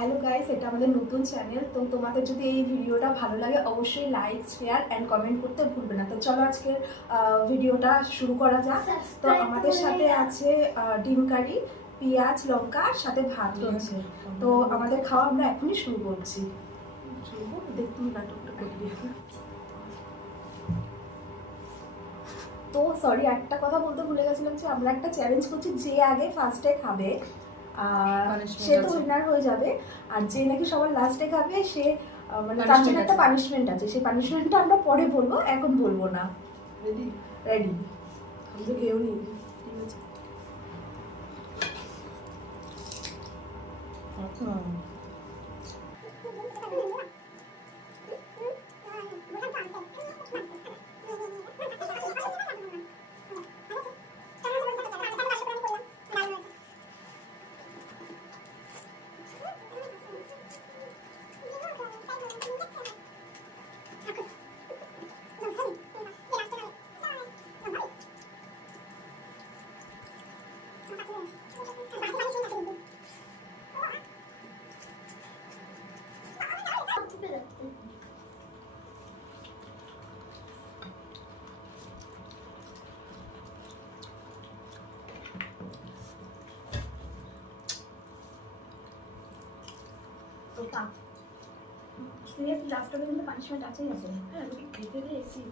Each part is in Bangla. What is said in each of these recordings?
হ্যালো গাইস, এটা আমাদের নতুন চ্যানেল। তো তোমাদের যদি এই ভিডিওটা ভালো লাগে অবশ্যই লাইক, শেয়ার অ্যান্ড কমেন্ট করতে ভুলবে না। তো চলো আজকের ভিডিওটা শুরু করা যাক। তো আমাদের সাথে আছে ডিম কারি, পেঁয়াজ, লঙ্কা, সাথে ভাত রয়েছে। তো আমাদের খাওয়া আমরা এখনই শুরু করছি। দেখুন নাটকটা করবি। তো সরি, একটা কথা বলতে ভুলে গেছিলাম যে আমরা একটা চ্যালেঞ্জ করছি, যে আগে ফার্স্টে খাবে সে তো উইনার হয়ে যাবে, আর যে নাকি সবার লাস্টে খাবে সে মানে তার জন্য একটা পানিশমেন্ট আছে। সেই পানিশমেন্টটা আমরা পরে বলবো, এখন বলবো না। রেডি রেডি আমি তো খেয়েও নি। ঠিক আছে। সিরিয়াসলি লাস্ট অব্দি কিন্তু পানিশমেন্ট আছেই আছে। হ্যাঁ, আমি খেতে দিয়েছি।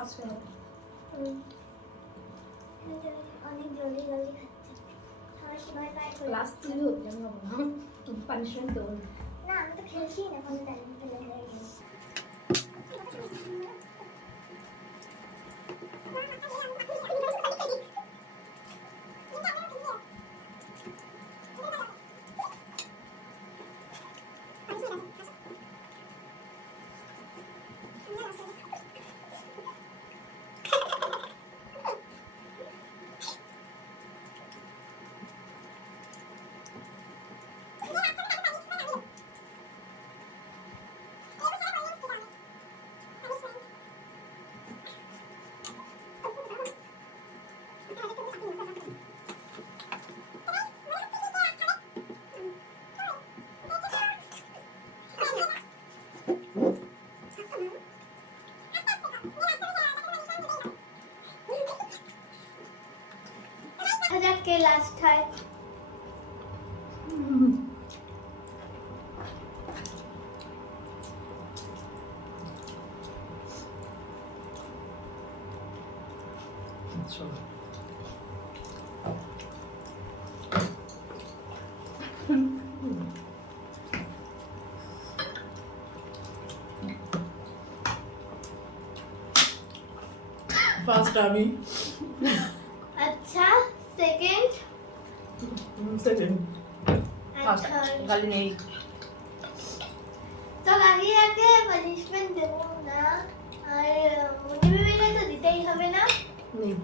আচ্ছা, অনেক জলদি জলদি খাচ্ছে। সবাই সবাই পায় লাস্ট তুই হচ্ছে আমি হবো না, তুমি পানিশমেন্ট দেবো না, আমি তো খেলছি না, কোনো টাইম ফেলে হয়ে গেছে। কে লাস্ট হয়? ফার্স্ট আমি। আচ্ছা, সেকেন্ড সেকেন্ড ফার্স্ট গালি নেই। তো কাকিয়াকে পানিশমেন্ট দেব না, আর মনে ভেবে তো দিতেই হবে না। নেই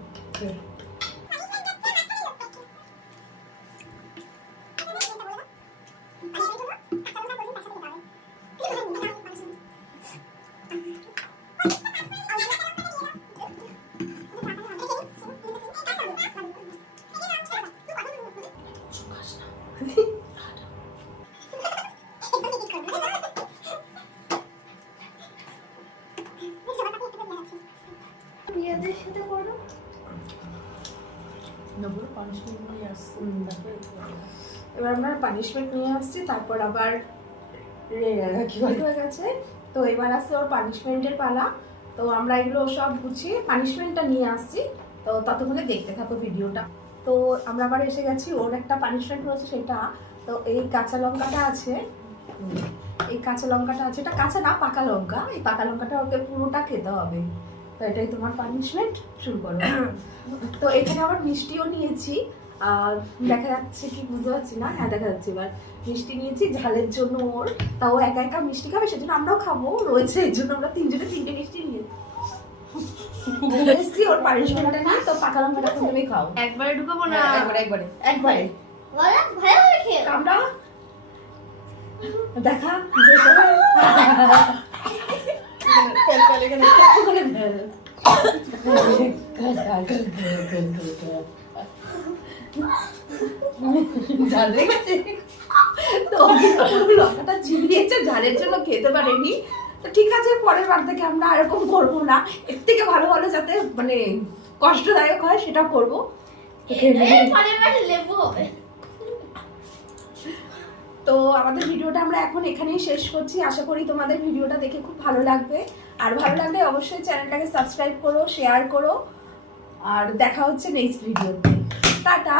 প্রিয়াদের সাথে করো। এবার আমরা পানিশমেন্ট নিয়ে আসছি, তারপর আবার কি হয়ে গেছে। তো এবার আসছে ওর পানিশমেন্টের পালা। তো আমরা এগুলো সব গুছিয়ে পানিশমেন্টটা নিয়ে আসছি। তো ততক্ষণে দেখতে থাকো ভিডিওটা। তো আমরা আবার এসে গেছি, ওর একটা পানিশমেন্ট হয়েছে সেটা। তো এই কাঁচা লঙ্কাটা আছে, এই কাঁচা লঙ্কাটা আছে, এটা কাঁচা না পাকা লঙ্কা। এই পাকা লঙ্কাটা ওকে পুরোটা খেতে হবে। তো এটাই তোমার পানিশমেন্ট, শুরু করো। তো এখানে আবার মিষ্টিও নিয়েছি, আর দেখা যাচ্ছে কি বুঝতে পারছি না। হ্যাঁ, দেখা যাচ্ছে। এবার মিষ্টি নিয়েছি ঝালের জন্য ওর, তাও একা একা মিষ্টি খাবে সেজন্য আমরাও খাবো রয়েছে, এই জন্য আমরা তিনজনে তিনটে মিষ্টি নিয়েছি। ওর পানিশমেন্টটা না, তো পাকা লঙ্কাটা তুমি খাও। একবারে ঢুকাবো না, একবারে একবারে একবারে বলা ভালো করে খেয়ে আমরা দেখা ফেল ফেল এখানে ওখানে ফেল। ঝাল লেগেছে তো পুরো লঙ্কাটা চিবিয়েছে, ঝালের জন্য খেতে পারেনি। তো ঠিক আছে, পরের বার থেকে আমরা এরকম করবো না, এর থেকে ভালো ভালো যাতে মানে কষ্টদায়ক হয় সেটা করবো। পরের বার লেবু হবে। তো আমাদের ভিডিওটা আমরা এখন এখানেই শেষ করছি। আশা করি তোমাদের ভিডিওটা দেখে খুব ভালো লাগবে, আর ভালো লাগলে অবশ্যই চ্যানেলটাকে সাবস্ক্রাইব করো, শেয়ার করো, আর দেখা হচ্ছে নেক্সট ভিডিওতে। টাটা।